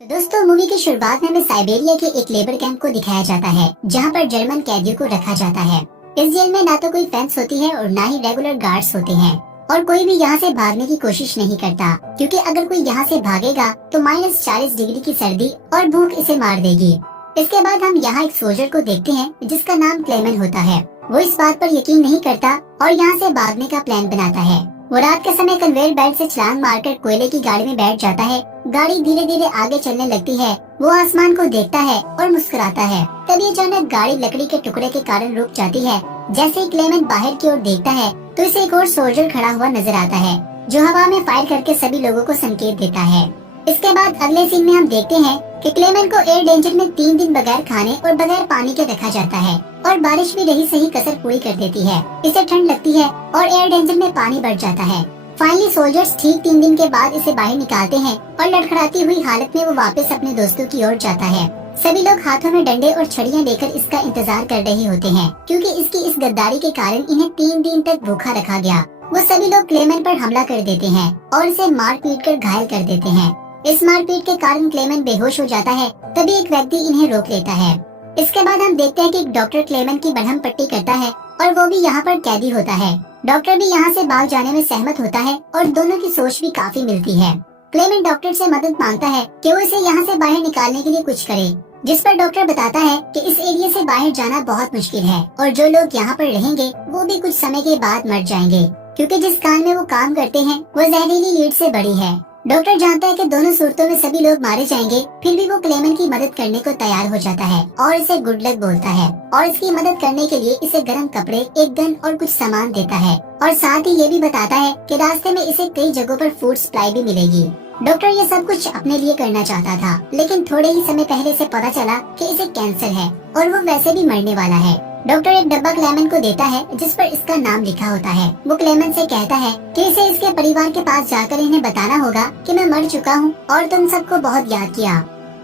तो दोस्तों मूवी की शुरुआत में हमें साइबेरिया के एक लेबर कैंप को दिखाया जाता है जहाँ पर जर्मन कैदियों को रखा जाता है। इस जेल में ना तो कोई फेंस होती है और ना ही रेगुलर गार्ड्स होते हैं और कोई भी यहाँ से भागने की कोशिश नहीं करता, क्योंकि अगर कोई यहाँ से भागेगा तो -40 डिग्री की सर्दी और भूख इसे मार देगी। इसके बाद हम यहाँ एक सोल्जर को देखते हैं जिसका नाम क्लेमेन होता है। वो इस बात पर यकीन नहीं करता और यहाँ से भागने का प्लान बनाता है। वो रात के समय कन्वेयर बेल्ट से छलांग मारकर कोयले की गाड़ी में बैठ जाता है। गाड़ी धीरे धीरे आगे चलने लगती है। वो आसमान को देखता है और मुस्कुराता है। तभी अचानक गाड़ी लकड़ी के टुकड़े के कारण रुक जाती है। जैसे ही क्लेमेन बाहर की ओर देखता है तो इसे एक और सोल्जर खड़ा हुआ नजर आता है जो हवा में फायर करके सभी लोगों को संकेत देता है। इसके बाद अगले सीन में हम देखते हैं कि क्लेमेन को एयर डेंजर में 3 दिन बगैर खाने और बगैर पानी के रखा जाता है और बारिश भी रही सही कसर पूरी कर देती है। इसे ठंड लगती है और एयर डेंजर में पानी बढ़ जाता है। फाइनली सोल्जर्स ठीक 3 दिन के बाद इसे बाहर निकालते हैं और लड़खड़ाती हुई हालत में वो वापस अपने दोस्तों की ओर जाता है। सभी लोग हाथों में डंडे और छड़ियां लेकर इसका इंतजार कर रहे होते हैं, क्योंकि इसकी इस गद्दारी के कारण इन्हें 3 दिन तक भूखा रखा गया। वो सभी लोग क्लेमेन पर हमला कर देते हैं और इसे मार पीट कर घायल कर देते हैं। इस मारपीट के कारण क्लेमेन बेहोश हो जाता है। तभी एक व्यक्ति इन्हें रोक लेता है। इसके बाद हम देखते हैं कि एक डॉक्टर क्लेमेन की मरहम पट्टी करता है और वो भी यहाँ पर कैदी होता है। डॉक्टर भी यहाँ से भाग जाने में सहमत होता है और दोनों की सोच भी काफी मिलती है। क्लेमेन डॉक्टर से मदद मांगता है कि वो इसे यहाँ से बाहर निकालने के लिए कुछ करे, जिस पर डॉक्टर बताता है कि इस एरिया से बाहर जाना बहुत मुश्किल है और जो लोग यहाँ पर रहेंगे वो भी कुछ समय के बाद मर जाएंगे, क्योंकि जिस कान में वो काम करते हैं वो जहरीली लीड से बड़ी है। डॉक्टर जानता है कि दोनों सूरतों में सभी लोग मारे जाएंगे, फिर भी वो क्लेमेन की मदद करने को तैयार हो जाता है और इसे गुड लक बोलता है और इसकी मदद करने के लिए इसे गर्म कपड़े, एक गन और कुछ सामान देता है और साथ ही ये भी बताता है कि रास्ते में इसे कई जगहों पर फूड सप्लाई भी मिलेगी। डॉक्टर ये सब कुछ अपने लिए करना चाहता था, लेकिन थोड़े ही समय पहले से पता चला कि इसे कैंसर है और वो वैसे भी मरने वाला है। डॉक्टर एक डब्बा क्लेमेन को देता है जिस पर इसका नाम लिखा होता है। वो क्लेमेन से कहता है कि इसे इसके परिवार के पास जाकर इन्हें बताना होगा कि मैं मर चुका हूँ और तुम सबको बहुत याद किया।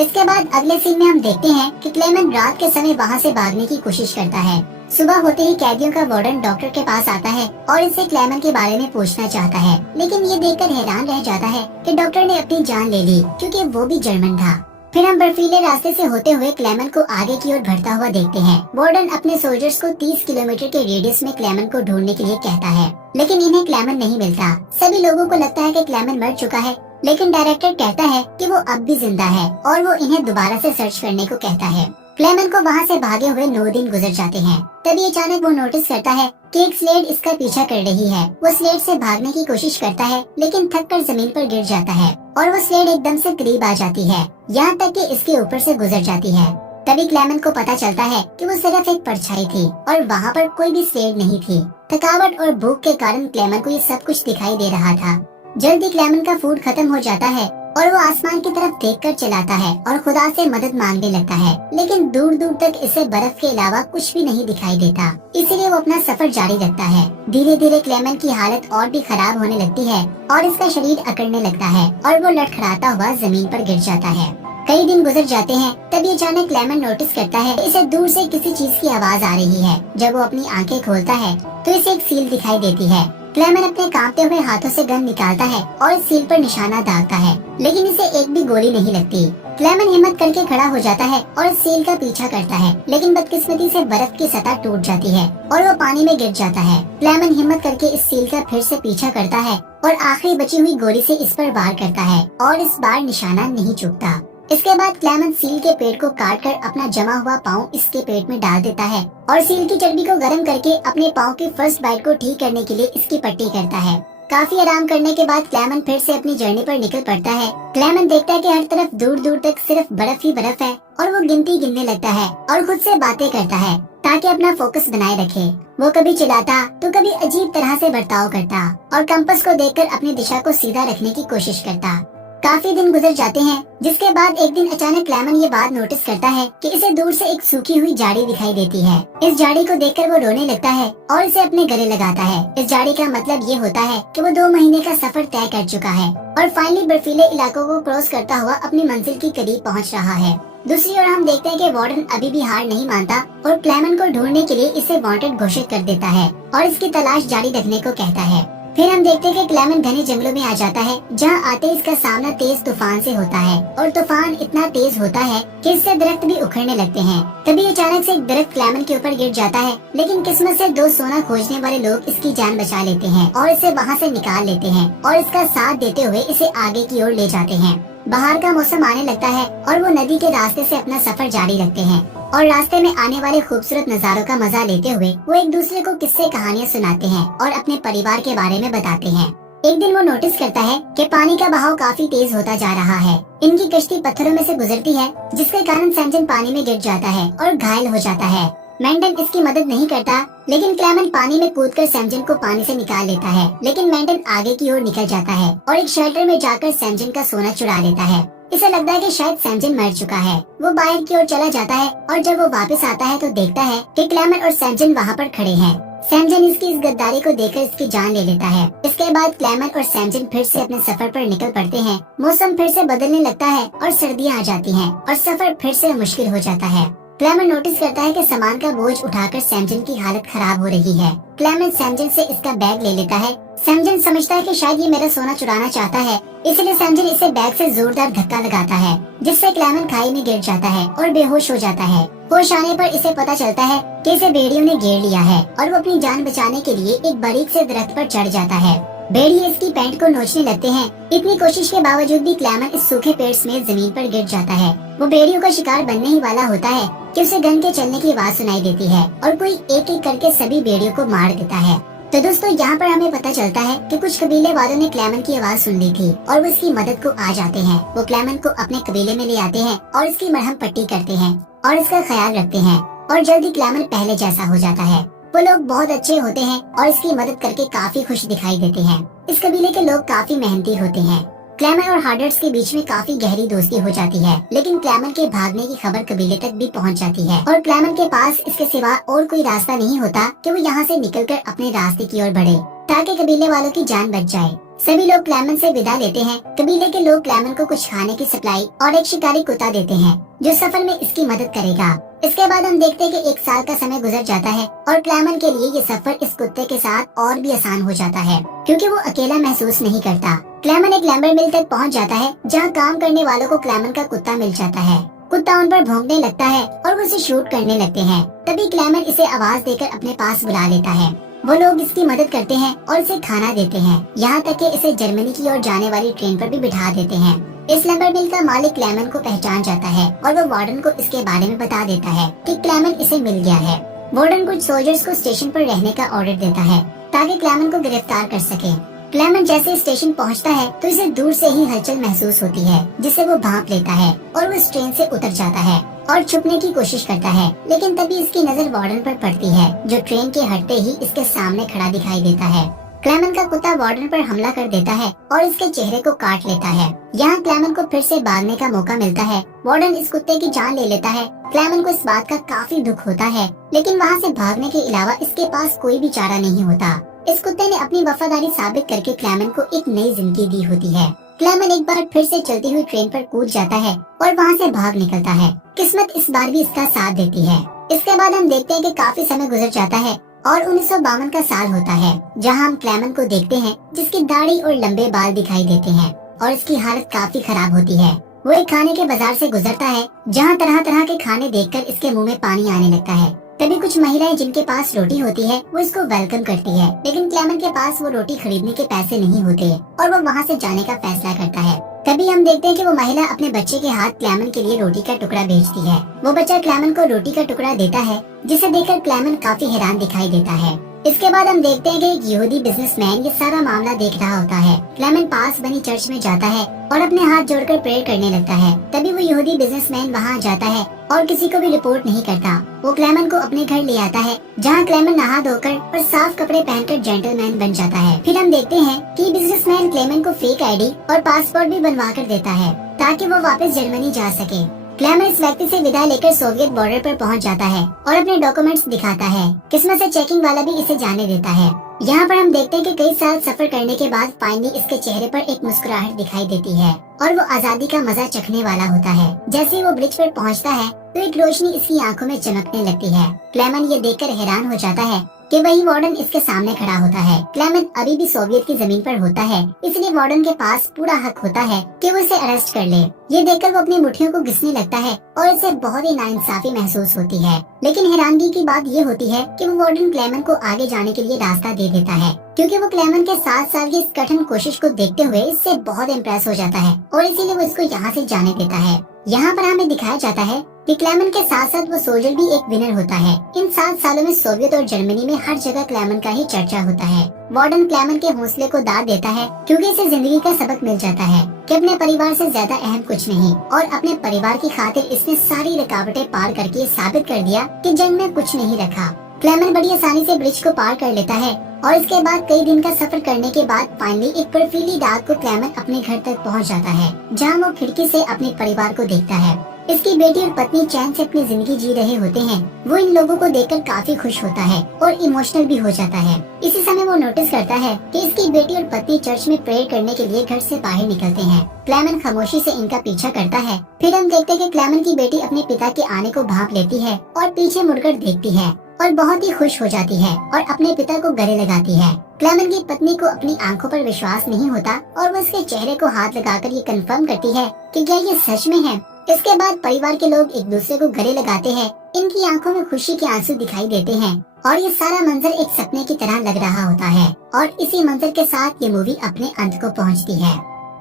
इसके बाद अगले सीन में हम देखते हैं कि क्लेमेन रात के समय वहाँ से भागने की कोशिश करता है। सुबह होते ही कैदियों का वार्डन डॉक्टर के पास आता है और इससे क्लेमेन के बारे में पूछना चाहता है, लेकिन ये देखकर हैरान रह जाता है कि डॉक्टर ने अपनी जान ले ली, क्योंकि वो भी जर्मन था। फिर हम बर्फीले रास्ते से होते हुए क्लेमेन को आगे की ओर बढ़ता हुआ देखते हैं। वार्डन अपने सोल्जर्स को 30 किलोमीटर के रेडियस में क्लेमेन को ढूंढने के लिए कहता है, लेकिन इन्हें क्लेमेन नहीं मिलता। सभी लोगों को लगता है कि क्लेमेन मर चुका है, लेकिन डायरेक्टर कहता है कि वो अब भी जिंदा है और वो इन्हें दोबारा से सर्च करने को कहता है। क्लेमेन को वहाँ से भागे हुए 9 दिन गुजर जाते हैं। तभी अचानक वो नोटिस करता है कि एक स्लेड इसका पीछा कर रही है। वो स्लेड से भागने की कोशिश करता है, लेकिन थक कर जमीन पर गिर जाता है और वो स्लेड एकदम से करीब आ जाती है, यहाँ तक कि इसके ऊपर से गुजर जाती है। तभी क्लेमेन को पता चलता है कि वो सिर्फ एक परछाई थी और वहाँ पर कोई भी स्लेड नहीं थी। थकावट और भूख के कारण क्लेमेन को ये सब कुछ दिखाई दे रहा था। जल्दी क्लेमेन का फूड खत्म हो जाता है और वो आसमान की तरफ देखकर चलाता है और खुदा से मदद मांगने लगता है, लेकिन दूर दूर तक इसे बर्फ के अलावा कुछ भी नहीं दिखाई देता। इसीलिए वो अपना सफर जारी रखता है। धीरे धीरे क्लेमेन की हालत और भी खराब होने लगती है और इसका शरीर अकड़ने लगता है और वो लड़खड़ाता हुआ जमीन पर गिर जाता है। कई दिन गुजर जाते हैं। तभी अचानक क्लेमेन नोटिस करता है इसे दूर से किसी चीज की आवाज आ रही है। जब वो अपनी आंखें खोलता है तो इसे एक सील दिखाई देती है। क्लेमेन अपने कांपते हुए हाथों से गन निकालता है और इस सील पर निशाना दागता है, लेकिन इसे एक भी गोली नहीं लगती। क्लेमेन हिम्मत करके खड़ा हो जाता है और इस सील का पीछा करता है, लेकिन बदकिस्मती से बर्फ की सतह टूट जाती है और वो पानी में गिर जाता है। क्लेमेन हिम्मत करके इस सील का फिर से पीछा करता है और आखिरी बची हुई गोली से इस पर वार करता है और इस बार निशाना नहीं चूकता। इसके बाद क्लेमेन सील के पेट को काटकर अपना जमा हुआ पाँव इसके पेट में डाल देता है और सील की चर्बी को गर्म करके अपने पाँव की फर्स्ट बाइट को ठीक करने के लिए इसकी पट्टी करता है। काफी आराम करने के बाद क्लेमेन फिर से अपनी जर्नी पर निकल पड़ता है। क्लेमेन देखता है कि हर तरफ दूर दूर तक सिर्फ बर्फ ही बर्फ है और वो गिनती गिनने लगता है और खुद से बातें करता है ताकि अपना फोकस बनाए रखे। वो कभी चिल्लाता तो कभी अजीब तरह से बर्ताव करता और कंपास को देखकर अपनी दिशा को सीधा रखने की कोशिश करता। काफी दिन गुजर जाते हैं, जिसके बाद एक दिन अचानक क्लेमेन ये बात नोटिस करता है कि इसे दूर से एक सूखी हुई झाड़ी दिखाई देती है। इस झाड़ी को देखकर वो रोने लगता है और इसे अपने गले लगाता है। इस झाड़ी का मतलब ये होता है कि वो 2 महीने का सफर तय कर चुका है और फाइनली बर्फीले इलाकों को क्रॉस करता हुआ अपनी मंजिल के करीब पहुँच रहा है। दूसरी ओर हम देखते हैं कि वार्डन अभी भी हार नहीं मानता और क्लेमेन को ढूंढने के लिए इसे वांटेड घोषित कर देता है और इसकी तलाश जारी रखने को कहता है। फिर हम देखते हैं कि क्लेमेन घने जंगलों में आ जाता है, जहाँ आते ही इसका सामना तेज तूफान से होता है और तूफान इतना तेज होता है कि इससे दरख्त भी उखड़ने लगते हैं। तभी अचानक से एक दरख्त क्लेमेन के ऊपर गिर जाता है, लेकिन किस्मत से दो सोना खोजने वाले लोग इसकी जान बचा लेते हैं और इसे वहाँ से निकाल लेते हैं और इसका साथ देते हुए इसे आगे की ओर ले जाते हैं। बाहर का मौसम आने लगता है और वो नदी के रास्ते से अपना सफर जारी रखते हैं और रास्ते में आने वाले खूबसूरत नज़ारों का मजा लेते हुए वो एक दूसरे को किस्से कहानियाँ सुनाते हैं और अपने परिवार के बारे में बताते हैं। एक दिन वो नोटिस करता है कि पानी का बहाव काफी तेज होता जा रहा है। इनकी कश्ती पत्थरों में से गुजरती है, जिसके कारण सैमसन पानी में गिर जाता है और घायल हो जाता है। मेंटन इसकी मदद नहीं करता, लेकिन क्लेमेन पानी में कूदकर सैमसन को पानी से निकाल लेता है। लेकिन मेंटन आगे की ओर निकल जाता है और एक शेल्टर में जाकर सैमसन का सोना चुरा लेता है। इसे लगता है कि शायद सैमसन मर चुका है। वो बाहर की ओर चला जाता है और जब वो वापस आता है तो देखता है कि क्लेमेन और सैमसन वहाँ पर खड़े हैं। सैमसन इसकी इस गद्दारी को देखकर इसकी जान ले लेता है। इसके बाद क्लेमेन और सैमसन फिर से अपने सफर पर निकल पड़ते हैं। मौसम फिर से बदलने लगता है और सर्दियाँ आ जाती हैं और सफर फिर से मुश्किल हो जाता है। क्लेमेन नोटिस करता है कि सामान का बोझ उठाकर सैमसन की हालत खराब हो रही है। क्लेमेन सैमसन से इसका बैग ले लेता है। सैमसन समझता है कि शायद ये मेरा सोना चुराना चाहता है, इसलिए सैमसन इसे बैग से जोरदार धक्का लगाता है, जिससे क्लेमेन खाई में गिर जाता है और बेहोश हो जाता है। होश आने पर इसे पता चलता है कि इसे भेड़ियों ने घेर लिया है और वो अपनी जान बचाने के लिए एक बारीक से दरख्त पर चढ़ जाता है। भेड़िए इसकी पैंट को नोचने लगते हैं। इतनी कोशिश के बावजूद भी क्लेमेन इस सूखे पेड़ समेत जमीन पर गिर जाता है। वो भेड़ियों का शिकार बनने ही वाला होता है कि उसे गन के चलने की आवाज सुनाई देती है और कोई एक एक करके सभी भेड़ियों को मार देता है। तो दोस्तों, यहाँ पर हमें पता चलता है कि कुछ कबीले वालों ने क्लेमेन की आवाज सुन ली थी और वो इसकी मदद को आ जाते हैं। वो क्लेमेन को अपने कबीले में ले आते हैं और इसकी मरहम पट्टी करते हैं और इसका ख्याल रखते हैं और जल्दी क्लेमेन पहले जैसा हो जाता है। वो लोग बहुत अच्छे होते हैं और इसकी मदद करके काफी खुश दिखाई देते हैं। इस कबीले के लोग काफी मेहनती होते हैं। क्लेमेन और हार्डर्स के बीच में काफी गहरी दोस्ती हो जाती है, लेकिन क्लेमेन के भागने की खबर कबीले तक भी पहुंच जाती है और क्लेमेन के पास इसके सिवा और कोई रास्ता नहीं होता कि वो यहाँ से निकलकर अपने रास्ते की ओर बढ़े, ताकि कबीले वालों की जान बच जाए। सभी लोग क्लेमेन से विदा लेते हैं। कबीले के लोग क्लेमेन को कुछ खाने की सप्लाई और एक शिकारी कुत्ता देते हैं, जो सफर में इसकी मदद करेगा। इसके बाद हम देखते हैं कि 1 साल का समय गुजर जाता है और क्लेमेन के लिए ये सफर इस कुत्ते के साथ और भी आसान हो जाता है, क्योंकि वो अकेला महसूस नहीं करता। क्लेमेन एक लैम्बर मिल तक पहुंच जाता है, जहां काम करने वालों को क्लेमेन का कुत्ता मिल जाता है। कुत्ता उन पर भौंकने लगता है और वो उसे शूट करने लगते हैं। तभी क्लेमेन इसे आवाज देकर अपने पास बुला लेता है। वो लोग इसकी मदद करते हैं और इसे खाना देते हैं, यहाँ तक कि इसे जर्मनी की ओर जाने वाली ट्रेन पर भी बिठा देते हैं। इस लैम्बर मिल का मालिक क्लेमेन को पहचान जाता है और वो वार्डन को इसके बारे में बता देता है कि क्लेमेन इसे मिल गया है। वार्डन कुछ सोल्जर्स को स्टेशन पर रहने का ऑर्डर देता है ताकि क्लेमेन को गिरफ्तार कर सके। क्लेमेन जैसे स्टेशन पहुंचता है तो इसे दूर से ही हलचल महसूस होती है, जिसे वो भांप लेता है और वो इस ट्रेन से उतर जाता है और छुपने की कोशिश करता है। लेकिन तभी इसकी नजर वार्डन पर पड़ती है, जो ट्रेन के हटते ही इसके सामने खड़ा दिखाई देता है। क्लेमेन का कुत्ता वार्डन पर हमला कर देता है और इसके चेहरे को काट लेता है। यहाँ क्लेमेन को फिर से भागने का मौका मिलता है। वार्डन इस कुत्ते की जान ले लेता है। क्लेमेन को इस बात का काफी दुख होता है, लेकिन वहाँ से भागने के अलावा इसके पास कोई भी चारा नहीं होता। इस कुत्ते ने अपनी वफादारी साबित करके क्लेमेन को एक नई जिंदगी दी होती है। क्लेमेन एक बार फिर से चलती हुई ट्रेन पर कूद जाता है और वहाँ से भाग निकलता है। किस्मत इस बार भी इसका साथ देती है। इसके बाद हम देखते हैं कि काफी समय गुजर जाता है और 1952 का साल होता है, जहाँ हम क्लेमेन को देखते हैं, जिसकी दाढ़ी और लंबे बाल दिखाई देते हैं और इसकी हालत काफी खराब होती है। वो एक खाने के बाजार से गुजरता है, जहाँ तरह तरह के खाने देखकर इसके मुंह में पानी आने लगता है। तभी कुछ महिलाएं जिनके पास रोटी होती है वो इसको वेलकम करती है, लेकिन क्लेमेन के पास वो रोटी खरीदने के पैसे नहीं होते और वो वहाँ से जाने का फैसला करता है। तभी हम देखते हैं कि वो महिला अपने बच्चे के हाथ क्लेमेन के लिए रोटी का टुकड़ा भेजती है। वो बच्चा क्लेमेन को रोटी का टुकड़ा देता है, जिसे देखकर क्लेमेन काफी हैरान दिखाई देता है। इसके बाद हम देखते हैं कि एक यहूदी बिजनेसमैन ये सारा मामला देख रहा होता है। क्लेमेन पास बनी चर्च में जाता है और अपने हाथ जोड़कर प्रेयर करने लगता है। तभी वो यहूदी बिजनेसमैन वहाँ जाता है और किसी को भी रिपोर्ट नहीं करता। वो क्लेमेन को अपने घर ले आता है, जहाँ क्लेमेन नहा धोकर और साफ कपड़े पहनकर जेंटलमैन बन जाता है। फिर हम देखते हैं कि बिजनेसमैन क्लेमेन को फेक आईडी और पासपोर्ट भी बनवा कर देता है, ताकि वो वापस जर्मनी जा सके। क्लेमेन इस व्यक्ति से विदा लेकर सोवियत बॉर्डर पर पहुंच जाता है और अपने डॉक्यूमेंट्स दिखाता है। किस्मत से चेकिंग वाला भी इसे जाने देता है। यहाँ पर हम देखते हैं कि कई साल सफर करने के बाद फाइनली इसके चेहरे पर एक मुस्कुराहट दिखाई देती है और वो आजादी का मजा चखने वाला होता है। जैसे ही वो ब्रिज पर पहुँचता है तो एक रोशनी इसकी आंखों में चमकने लगती है। क्लेमेन ये देखकर हैरान हो जाता है कि वही वार्डन इसके सामने खड़ा होता है। क्लेमेंट अभी भी सोवियत की जमीन पर होता है, इसलिए वार्डन के पास पूरा हक होता है कि वो इसे अरेस्ट कर ले। ये देखकर वो अपनी मुट्ठियों को घिसने लगता है और इसे बहुत ही नाइंसाफी महसूस होती है। लेकिन हैरानगी की बात ये होती है कि वो वार्डन क्लेमेंट को आगे जाने के लिए रास्ता दे देता है, क्योंकि वो क्लेमेंट के 7 साल की इस कठिन कोशिश को देखते हुए इससे बहुत इम्प्रेस हो जाता है और इसीलिए वो इसको यहाँ से जाने देता है। यहाँ पर हमें दिखाया जाता है कि क्लेमेंट के साथ साथ वो सोल्जर भी एक विनर होता है। इन 7 सालों में सोवियत और जर्मनी में हर जगह क्लेमेंट का ही चर्चा होता है। वार्डन क्लेमेंट के हौसले को दाद देता है, क्योंकि इसे जिंदगी का सबक मिल जाता है कि अपने परिवार से ज्यादा अहम कुछ नहीं, और अपने परिवार की खातिर इसने सारी रुकावटें पार करके ये साबित कर दिया कि जंग में कुछ नहीं रखा। क्लेमेंट बड़ी आसानी से ब्रिज को पार कर लेता है और इसके बाद कई दिन का सफर करने के बाद फाइनली एक बर्फीली रात को क्लेमेंट अपने घर तक पहुंच जाता है, जहां वो खिड़की से अपने परिवार को देखता है। इसकी बेटी और पत्नी चैन से अपनी जिंदगी जी रहे होते हैं। वो इन लोगों को देखकर काफी खुश होता है और इमोशनल भी हो जाता है। इसी समय वो नोटिस करता है कि इसकी बेटी और पत्नी चर्च में प्रेयर करने के लिए घर से बाहर निकलते हैं। क्लेमेंट खामोशी से इनका पीछा करता है। फिर हम देखते हैं कि क्लेमेंट की बेटी अपने पिता के आने को भांप लेती है और पीछे मुड़कर देखती है और बहुत ही खुश हो जाती है और अपने पिता को गले लगाती है। क्लेमेंट की पत्नी को अपनी आंखों पर विश्वास नहीं होता और वो उसके चेहरे को हाथ लगाकर ये कंफर्म करती है कि क्या ये सच में है। इसके बाद परिवार के लोग एक दूसरे को गले लगाते हैं। इनकी आंखों में खुशी के आंसू दिखाई देते हैं और ये सारा मंजर एक सपने की तरह लग रहा होता है। और इसी मंजर के साथ ये मूवी अपने अंत को पहुंचती है।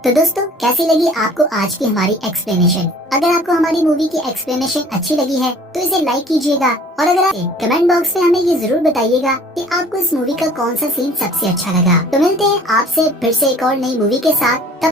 तो दोस्तों, कैसी लगी आपको आज की हमारी एक्सप्लेनेशन? अगर आपको हमारी मूवी की एक्सप्लेनेशन अच्छी लगी है तो इसे लाइक कीजिएगा, और अगर आप कमेंट बॉक्स में हमें ये जरूर बताइएगा कि आपको इस मूवी का कौन सा सीन सबसे अच्छा लगा। तो मिलते हैं आपसे फिर से एक और नई मूवी के साथ।